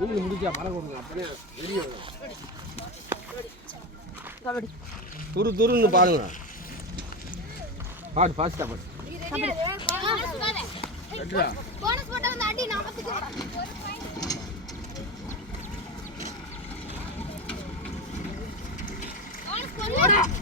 நீங்க முடிச்சா பழம் கொடுங்க அப்பனே வெளிய கபடி துரு துருன்னு பாருங்க பாடு ஃபாஸ்டா பாடு கபடி போனஸ் போட்டா வந்து அடி 40க்கு ஒரு பாயிண்ட் போனஸ்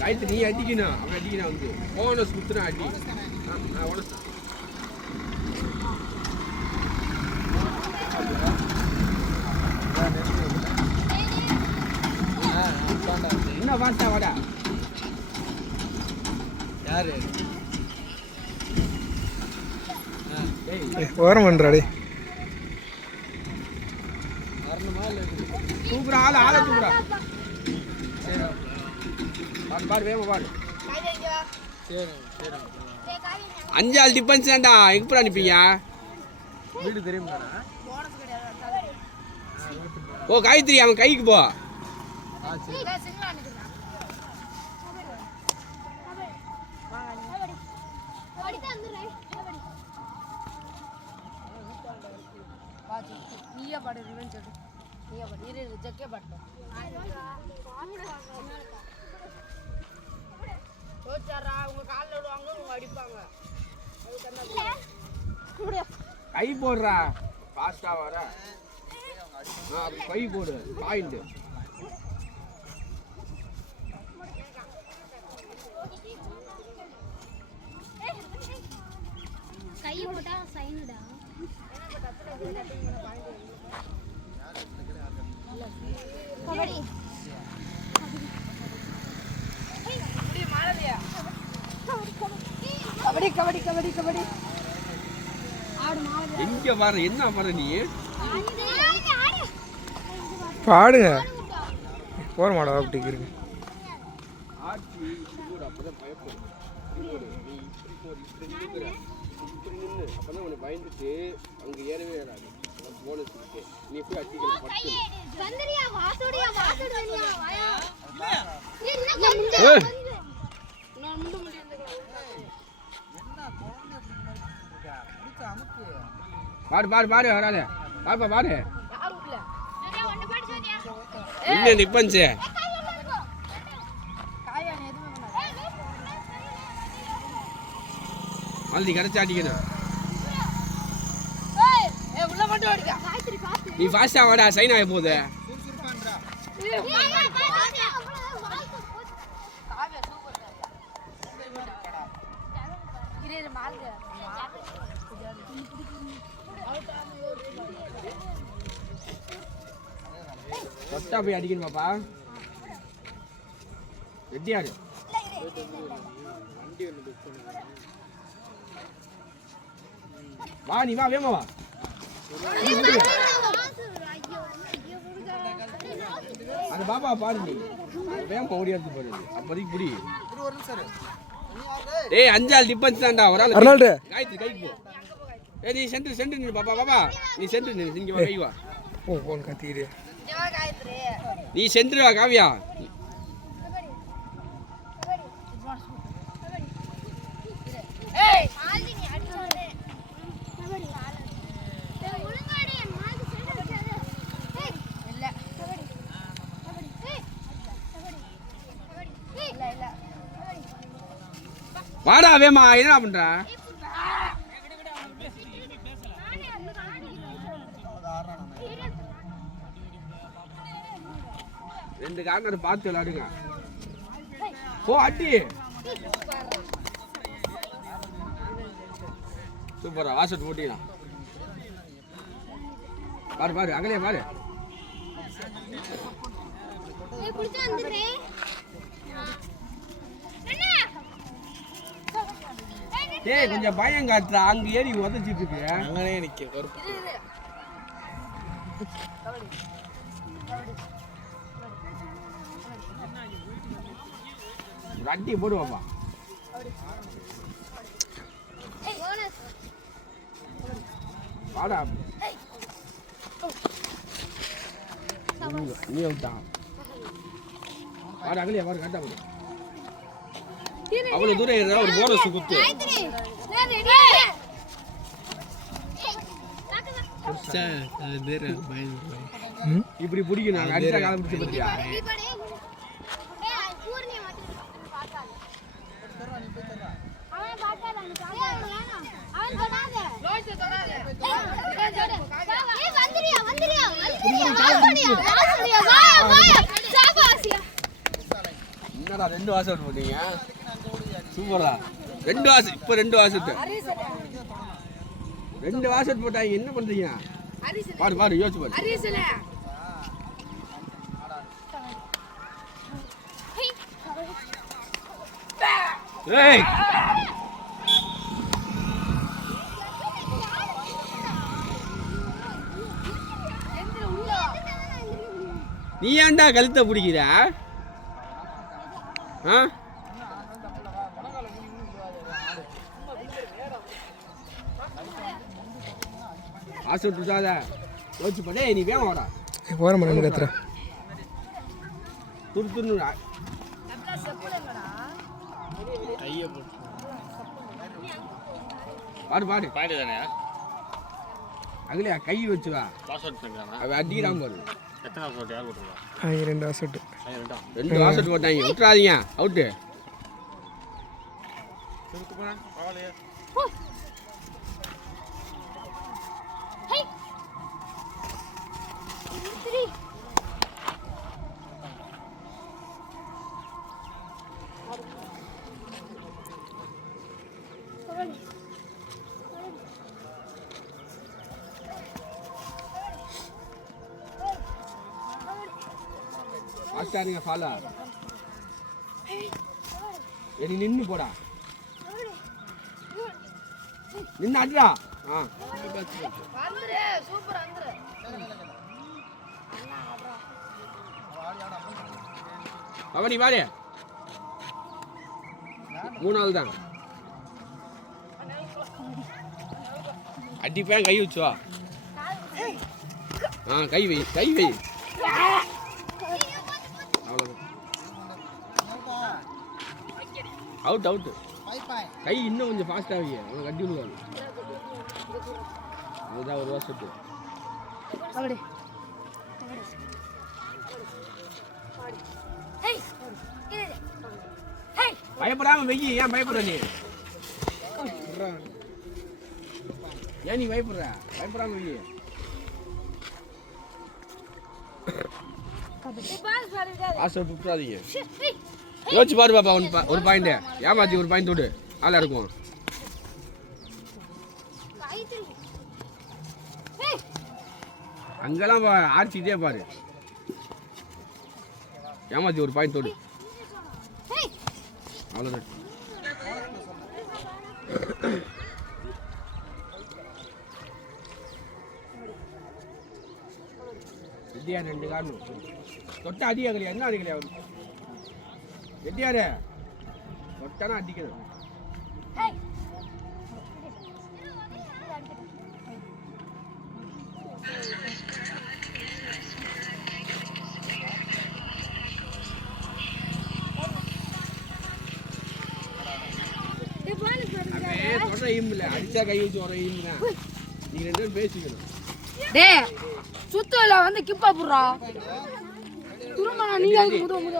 ரைட் நீ அடிக்கணும் அவன் அடிக்கணும் வந்து போனஸ் குத்துற அடி போனஸ் என்ன வாண்டா வாடா யாரு ஓரம் பண்றாடி வரணுமா இல்ல தூக்குற ஆளை தூக்குறா சரி பாடு பாடு வேமா பாடு சரி சரி அஞ்சால் டிஃபென்ஸ் தான்டா எங்கப்பா அனுப்பிங்க வீடு தெரியுமா போனஸ் கிடையாது ஓ காயத்ரி அவன் கைக்கு போ நீயா பாடு ரிவெஞ்ச் சொல்லு நீயா பாடு இரு ஜக்கே பாடு கோச்சாரா உங்க கால்ல விடுவாங்க உங்க அடிப்பாங்க கை போடுறா ஃபாஸ்டா வர கை போடு பாயிண்ட் கை போட்டா சைனுடா கபடி கபடி கபடி கபடி கபடி எங்க பாரு என்ன பாரு நீ பாடுங்க போற மாடா அப்படி இருக்கு ஆச்சி கூட அப்பதான் பயப்படும் நீ இப்படி நிக்கிற அப்பதான் உனக்கு பயந்துட்டு அங்க ஏறவே ஏறாது போனஸ் இருக்கு நீ போய் அடிக்கல பட்டு சந்திரியா வாசுடியா வாசுடியா வாயா நான் முண்டு முடி என்ன குழந்தை இருக்கா புடிச்ச அமுக்கு பாடு பாடு பாடு வராதே பாப்பா பாடு யார் ஊட்ல சரியா ஒன்னு பாடு சரியா என்ன டிஃபென்ஸ் காயா எதுமே பண்ணாத மல்டி கரெக்டா அடிக்கணும் ஏய் உள்ள மட்டும் ஓடுங்க காய்த்ரி பாத்து நீ ஃபாஸ்டா வாடா சைன் ஆக போகுது சுறுசுறுப்பான்றா காவியா சூப்பர் கிரேல மால்க ஃபஸ்டா போய் அடிக்கணும் பாப்பா ரெடியாரு வா நீ வா வேமா வா அந்த பாப்பா பாரு நீ வேமா ஓடி எடுத்து பாரு அப்போதைக்கு புடி ஒரு நிமிஷம் ஏய் அஞ்சால் டிஃபென்ஸ் தான்டா ஒரு ஆள் அர்னால்டு காய்த்து கைக்கு போ ஏய் நீ சென்டர் நீ பாப்பா பாப்பா நீ சென்டர் நீ இங்க வா கை வா ஓ போன் கத்திடு ஜவா காய்த்ரி நீ சென்டர் வா காவியா ஏய் ஆல்தி நீ அடிச்சோனே கபடி ஏய் ஒழுங்காடி என் மாக்கு சென்டர் வச்சாத ஏய் இல்ல கபடி கபடி ஏய் கபடி கபடி ஏய் இல்ல இல்ல கபடி வாடா வேமா என்ன பண்ற ரெண்டு கார்னர் பார்த்து விளையாடுங்க போ அடி சூப்பரா வாசட் போட்டீங்களா பாரு பாரு அகலே பாரு ஏய் புடிச்சு வந்துறே டேய் கொஞ்சம் பயம் காட்டுறா அங்க ஏறி உதச்சிட்டு இருக்கு அங்கனே நிக்க கருப்பு அடி போடுவாப்பா ஏய் போனஸ் வாடா நீ அவுட்டா வாடா அகலே வாடா கரெக்டா போடு அவ்வளவு தூரம் ஏறா ஒரு போனஸ் குத்து காய்த்ரி நான் ரெடி இப்படி பிடிக்கும் நாங்கள் அடிச்சா காலம் பிடிச்சி பத்தியா பூர்ணியை மட்டும் பார்க்காது அவன் பார்க்காத அந்த அவன் தொடாத வந்துறியா வந்துறியா வந்துறியா வா சாபாசியா என்னடா 2 வாசம் அவுட் போட்டீங்க சூப்பரா 2 வாசம் இப்போ 2 வாசம் 2 வாசம் போட்டாங்க என்ன பண்றீங்க பாரு பாரு யோசிச்சு பாரு ஏய் நீ ஏன்டா கழுத்தை பிடிக்கிற ஆ ஆசை விட்டுட்டாத யோசிச்சு பண்ணே நீ வேகம் வாடா போகிற மாட்டேன் கத்துற துரு துரு பாடு பாடு பாயிண்ட் தானே அதுலையா கை வச்சு வா பாஸ்வேர்ட் பண்ணிக்கிறானா அவன் அடிக்கிறான் பாரு எத்தனை பாஸ்வேர்ட் யார் போட்டுருவா 2 வாசட்டு 2 வாசட் போட்டாங்க விட்டுறாதீங்க அவுட்டு சுருக்கு போனா பரவாயில்லையே பாஸ்டாருங்க ஃபாலோ நீ நின்று போடா நின்று அடிடா ஆ அவனி வாரு 3 நாள் தான் அடிப்பேன் கை வச்சு வா ஆ கை வை அவ்வளோதான் அவுட் அவுட் கை இன்னும் கொஞ்சம் ஃபாஸ்ட்டாக வை அவனுக்கு கட்டி விடுவாங்க அதுதான் ஒரு வருஷத்து பயப்படாம வெயி ஏன் பயப்படுற நீ ஏன் நீ பயப்படாம வெயி ஆசை விட்டுறாதீங்க யோசிச்சு பாரு பாப்பா ஒரு பாயிண்ட் ஏமாத்தி ஒரு பாயிண்ட் விடு ஆளா இருக்கும் அங்கெல்லாம் ஆடிச்சிட்டே பாரு ஏமாத்தி ஒரு பாயிண்ட் விடு அவ்வளோதான் ரெட்டியா 2 காரணம் தொட்டா அடிக்கலையா என்ன அடிக்கலையா ரெட்டியாரு தொட்டானா அடிக்கணும் தொட ஈம்பில் அடிச்சா கை வச்சு வர ஈம்புனா நீங்க 2 பேரும் பேசிக்கணும் டேய் சுத்தல வந்து கிப்பா புறா துருமா நீ அதுக்கு முத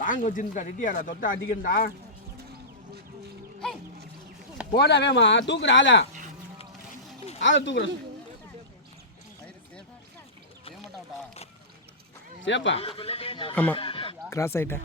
லாங் வச்சிருந்தா ரெட்டியாரா தொட்டா அடிக்கண்டா போடா வேமா தூக்குற ஆளை தூக்குற சேப்பா ஆமாம் கிராஸ் ஆகிட்டேன்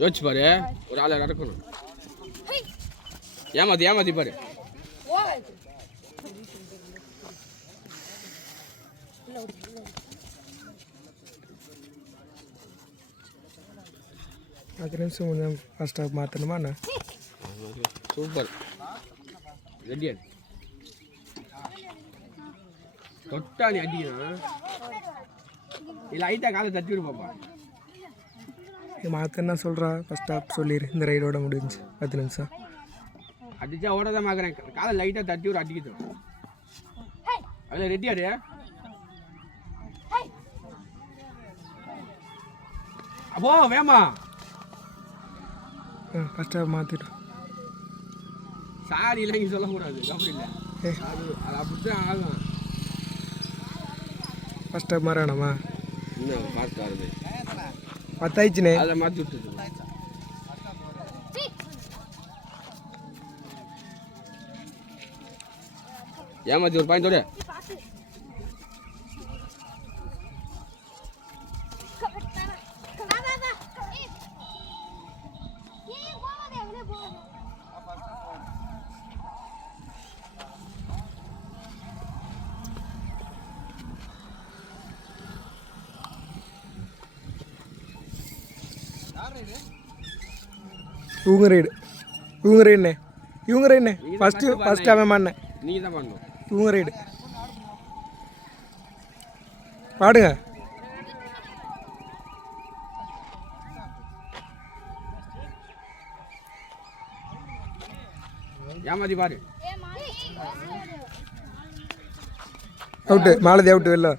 யோசிச்சு பாரு ஒரு ஆளை நடக்கணும் ஏமாத்தி பாரு அது நிமிஷம் கொஞ்சம் ஃபஸ்ட்டாக மாற்றணுமா என்ன சூப்பர் ரெடியா தொட்டா நீ அடிக்கணும் இல்லை லைட்டாக காலை தட்டி விடு பாப்பா மாற்ற என்ன சொல்கிறா ஃபஸ்ட்டாக சொல்லிடு இந்த ரைடோட முடிஞ்சு 10 நிமிஷம் அடிச்சா ஓட தான் பார்க்குறேன் காலை லைட்டாக தட்டி விட அடிக்கிட்டோம் அதில் ரெடியாரு அப்போ வேமா ஃபஸ்ட்டாக மாற்றிடும். சாரி இல்லை இங்கே சொல்லக்கூடாது அப்படி இல்லை ஏ அது அது அப்படித்தான் ஆகும். ஃபஸ்ட்டாக மாறானம்மா இன்னும் பார்த்து வருது 10 ஆயிடுச்சுண்ணே. அதை மாற்றி விட்டுது. ஏமாத்தி ஒரு பாயிண்டோட இவங்க ரைடுண்ணே ஃபஸ்ட்டு அவன் மாண்ணே. நீங்கள் தான் பண்ணணும். இவங்க ரைடு பாடுங்க. ஏமாத்தி பாரு. அவுட்டு மாலதி அவுட்டு வெளில.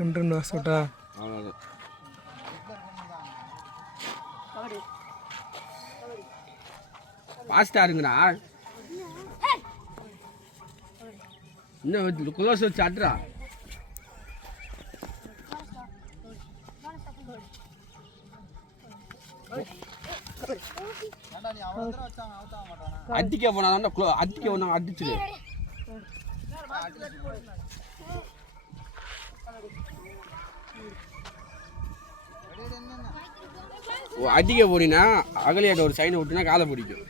ரெண்டு வாசம் விட்டா அவ்வளோதான். ஃபாஸ்ட்டாக இருங்கடா. இன்னும் குளோஸ் வச்சு அட்ரா. அடிக்க போனா அடிக்க போனா அடிச்சுடு. அடிக்க போனீங்கன்னா அகலியாட்ட ஒரு சைனை விட்டுனா காலை பிடிக்கும்.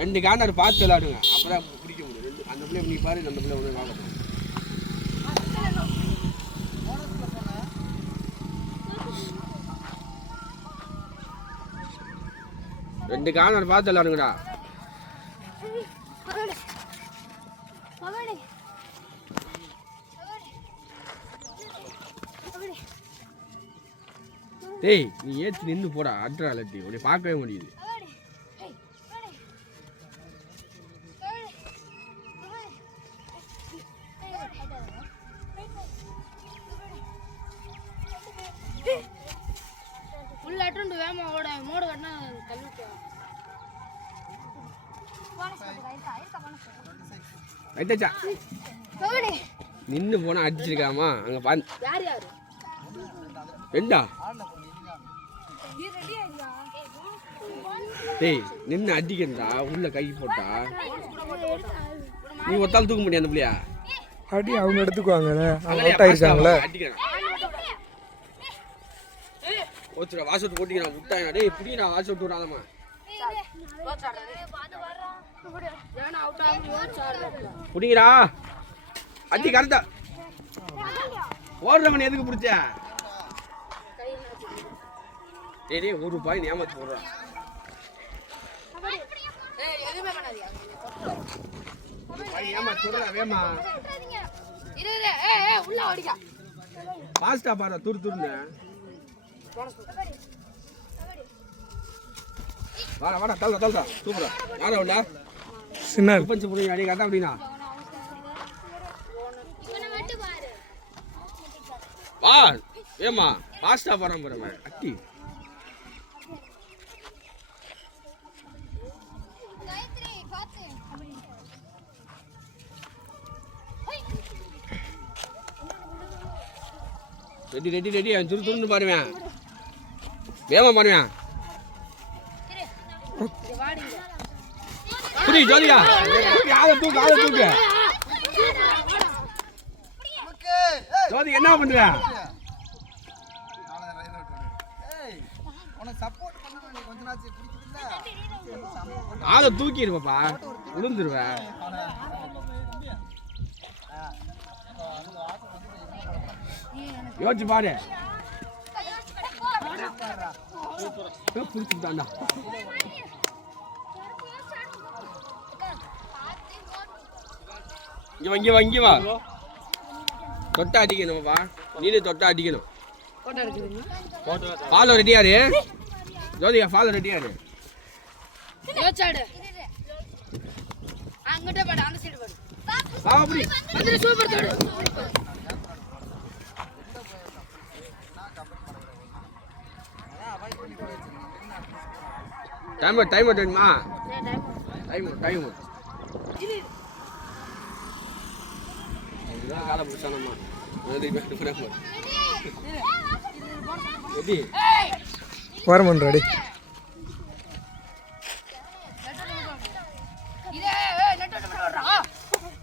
ரெண்டு கார்னர் பார்த்து விளையாடுங்க, அப்பதான் பிடிக்க முடியும். அந்த பிள்ளை நீ பாரு, அந்த பிள்ளை ஒன்று வாங்க. ரெண்டு கார்னர் பார்த்து விளையாடுங்கடா. டேய் நீ ஏற்றி நின்று போடா, அட்ரா லட்டி உன்னை பார்க்கவே முடியுது. நின்று போனா அடிச்சிருக்காமா அங்க பாரு. ரெண்டா டேய் நின்று அடிக்கிறா, உள்ள கை போட்டா நீ ஒத்தால் தூக்க முடியாது. அந்த பிள்ளையா அடி அவங்க எடுத்துக்குவாங்கண்ணே, அவங்க அவுட் ஆயிருக்காங்களே. அடிக்கிறேன் ஒருத்தர வாசல் விட்டு போட்டிக்கிறேன் விட்டாங்க. டேய் இப்படி நான் வாசல் விட்டு விடாதம்மா. பிடிக்கிறா அடி கரெக்டா. ஓடுறவன் எதுக்கு பிடிச்ச? டேய் ஒரு ரூபாய் ஏமாத்தி போடுறான். ஏமாத்தி சொல்றா வேமா பாஸ்டா பாரு துரு துருன்னு. வாடா வாடா தள்ளுடா தள்ளுடா சூப்பரா வாடா உண்டா சின்ன பஞ்சு புரியுங்க அடி கரெக்டா அப்படின்னா வா ஏமா பாஸ்டா போறான் போற மாதிரி அட்டி. ரெடி ரெடி ரெடி துரு துருன்னு பாருவேன், வேமா பாருவேன். புரி ஜோதியா ஆளை தூக்கு ஆளை தூக்கு. ஜோதி என்ன பண்ற? ஆளை தூக்கிடுவாப்பா, விழுந்துருவேன். யோசிச்சு பாரு. பிடிச்சிட்டாண்டா. இங்க வா இங்க வா. தொட்டா அடிக்கணும்ப்பா, நீனு தொட்டா அடிக்கணும். ஃபாலோ ரெடியாரு ஜோதிகா, ஃபாலோ ரெடியாரு. அங்கிட்ட பாடு அந்த சைடு பாடு வா அப்படி வந்து சூப்பர் தோடு டைம் வேணுமா டைம் இதுதான் காலை பிடிச்சானம்மா எப்படி வர பண்ணுறாடி இதே நெட் நெட் ஓடுறா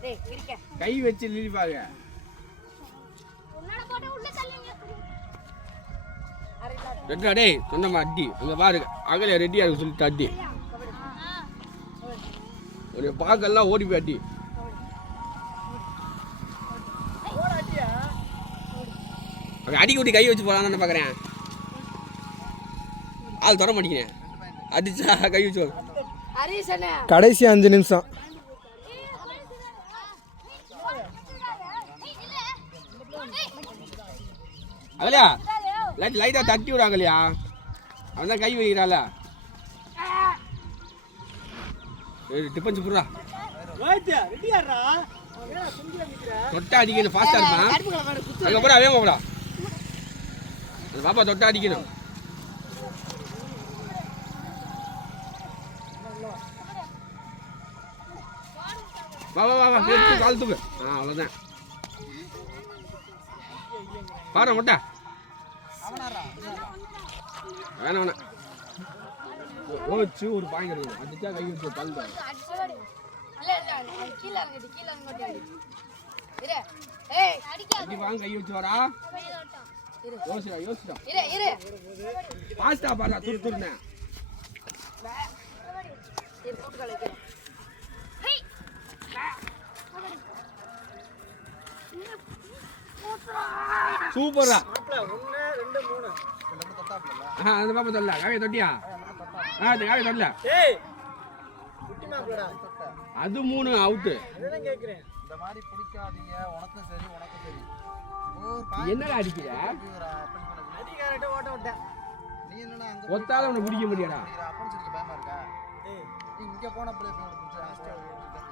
டேய் இருக்க கை வச்சு லீப்பாங்க உன்னோட போட்டோ உள்ள தள்ளிங்க ரெட்டா டேய் சொன்னமா அடி அங்க பாரு அகல ரெடியா இருக்கு சொல்லிட்டு அடி ஒரு பாக்கெல்லாம் ஓடி போய் அடி அவன் அடி கூட்டி கை வச்சு போலான்னு பார்க்குறேன் ஆள் தர மாட்டேங்கிறேன் அடிச்சா கை வச்சு ஹரிசனே கடைசி 5 நிமிஷம் அகலையா லைட்டாக தட்டி விடு அகலையா அவன் தான் கை வைக்கிறாள் டிஃபன்ஸ் புடுறா தொட்டா அடிக்கணும் ஃபாஸ்ட்டாக இருப்பான் அங்கே போடா வேக போடா அந்த பாப்பா தொட்டா அடிக்கணும் வா வா வா வா எடுத்து கால் தூக்கு அவ்வளோதான் பாரு முட்டா வேணாம் வேணாம் ஓச்சு ஒரு பாயிண்ட் எடுக்கணும் அடிச்சா கை வச்சு தள்ளு கீழ அங்கடி இரு ஏய் அடி வாங்க கை வச்சு வரா யோசிடா இரு பாஸ்டா பாருடா துருத்துருனே இரு போட்டு கலக்கு சூப்பரா 1 2 3 எல்லாமே தொட்டாப்ல அந்த பாப்பா தொல்ல காவிய தொட்டியா அது காவிய தொல்ல ஏய் குட்டி மாப்ளடா தொட்ட அது 3 அவுட் அததான் கேக்குறேன் இந்த மாதிரி பிடிக்காதீங்க உனக்கும் சரி என்னடா அடிக்கிற அடிக்காரட்ட ஓட்ட விட்ட நீ என்னன்னா அங்க ஒத்தால உன்னை பிடிக்க முடியாடா அப்பன்னு சொல்லி பயமா இருக்கா டேய் நீ இங்க போன பிளே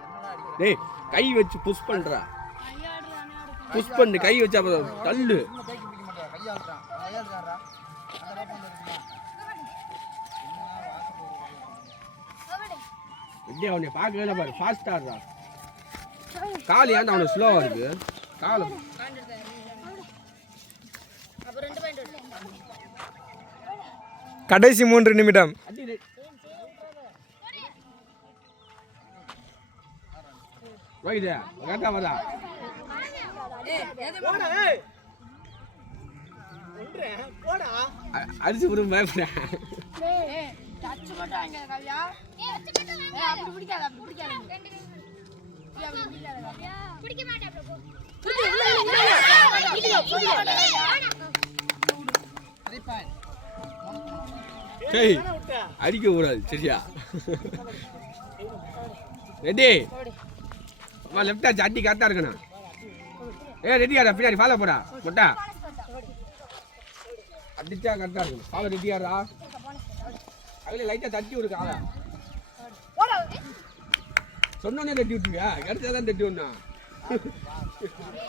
என்னடா அடிக்கிற டேய் கை வச்சு புஷ் பண்றா புஷ் பண்ணு கை வச்சு அப்புறம் தள்ளு இன்னும் கைக்கு பிடிக்க மாட்டேன் கையாளுறான்டா அந்த பாப்பா வந்துருக்கா எப்படியா அவனை பார்க்கவே பாரு ஃபாஸ்டா ஆடுறா கால் ஏன்டா அவனுக்கு ஸ்லோவா இருக்கு கால் அப்ப 2 பாயிண்ட் கடைசி 3 நிமிடம் வைதே கரெக்டா வரா போடா ஏய் ஒன்றே போடா அடிச்சு விடும் பயப்படுறேன் ஏய் டச் மட்டும் வாங்க காவியா அப்படி பிடிக்காத பிடிக்க மாட்டேன் டேய் அடிக்க கூடாது சரியா ரெடி அம்மா லெஃப்ட் ஆச்சு அடி கரெக்டா இருக்கணும் ரெடியாடா பின்னாடி ஃபாலோ போடா முட்டா அடிச்சா கரெக்டா இருக்கணும் ஃபாலோ ரெடியாடா அதுல லைட்டா தட்டி விடு காலை சொன்னோன்னே தட்டி விட்டுருவியா கிடைச்சாதான் தட்டி விடணும்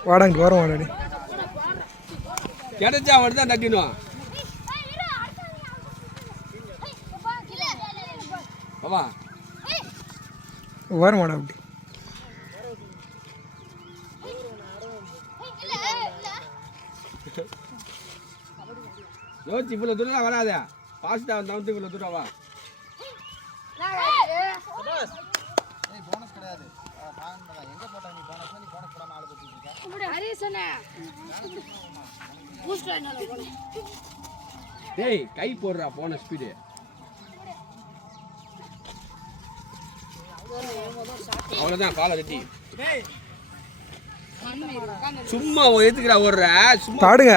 வாடாங்க வரோம் வாடாடி கிடைச்சா மட்டும் தான் தட்டிடணும் பாபா வரும் வாடா அப்படி யோசிச்சு இவ்வளோ தூரம் வராத ஃபாஸ்ட்டாக வந்து இவ்வளோ தூரம் வா ஏய் போனஸ் கிடையாது பாங்கடா எங்க போட்டா நீ போனஸ் நீ போனஸ் போடாம ஆளு பத்தி இருக்க ஹரிசனே பூஸ்ட் என்னல போடு டேய் கை போடுறா போன ஸ்பீடு அவ்வளோதான் காலை தட்டி சும்மா எதுக்குடா ஓடுற சும்மா பாடுங்க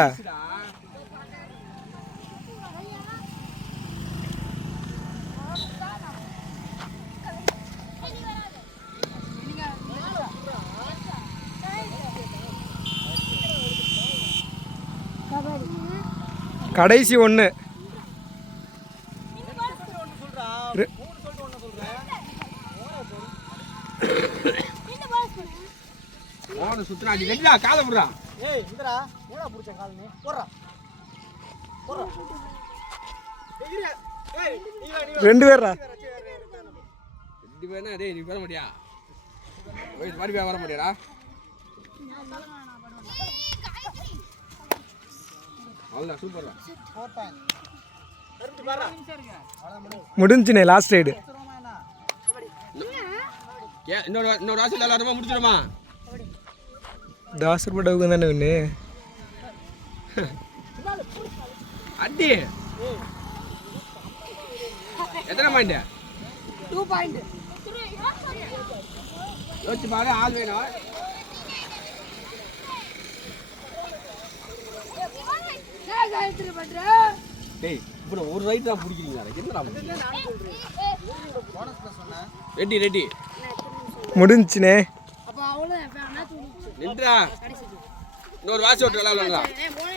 கடைசி 1 சொல்றா 3 சொல்லிட்டு 1 சொல்றேன் அவனை சுத்தினா அடி ரெடிடா காலை விடுறா ஏய் இந்தடா ஏடா புடிச்ச கால் நீ போறா போறா ஏய் நீ 2 பேரா 2 பேர்னா டேய் நீ வர மாட்டியா ஓய் மறுபடியும் வர மாட்டியாடா அவ்வளோ சூப்பர்டா 4 பாயிண்ட் கரெக்ட் பாறா முடிஞ்சுனே லாஸ்ட் ரைடு இன்னொரு வாசல் எல்லாருமா முடிச்சிடுமா தாசர் படவுக்கு தானே ஒன்று அடி எத்தனை பாயிண்ட் 2 பாயிண்ட் யோசிச்சு பாரு ஆள் வேணும் காயத்ரி பண்ற டேய் இப்போ ஒரு ரைட் தான் பிடிக்கிறீங்களா என்னடா போனஸ் ப்ளஸ் சொன்னேன் ரெடி ரெடி முடிஞ்சுனே அப்ப அவ்வளவு மேட்ச் முடிஞ்சு நின்றா இன்னொரு வாசி ஓட்டு விளையாடலாம் போன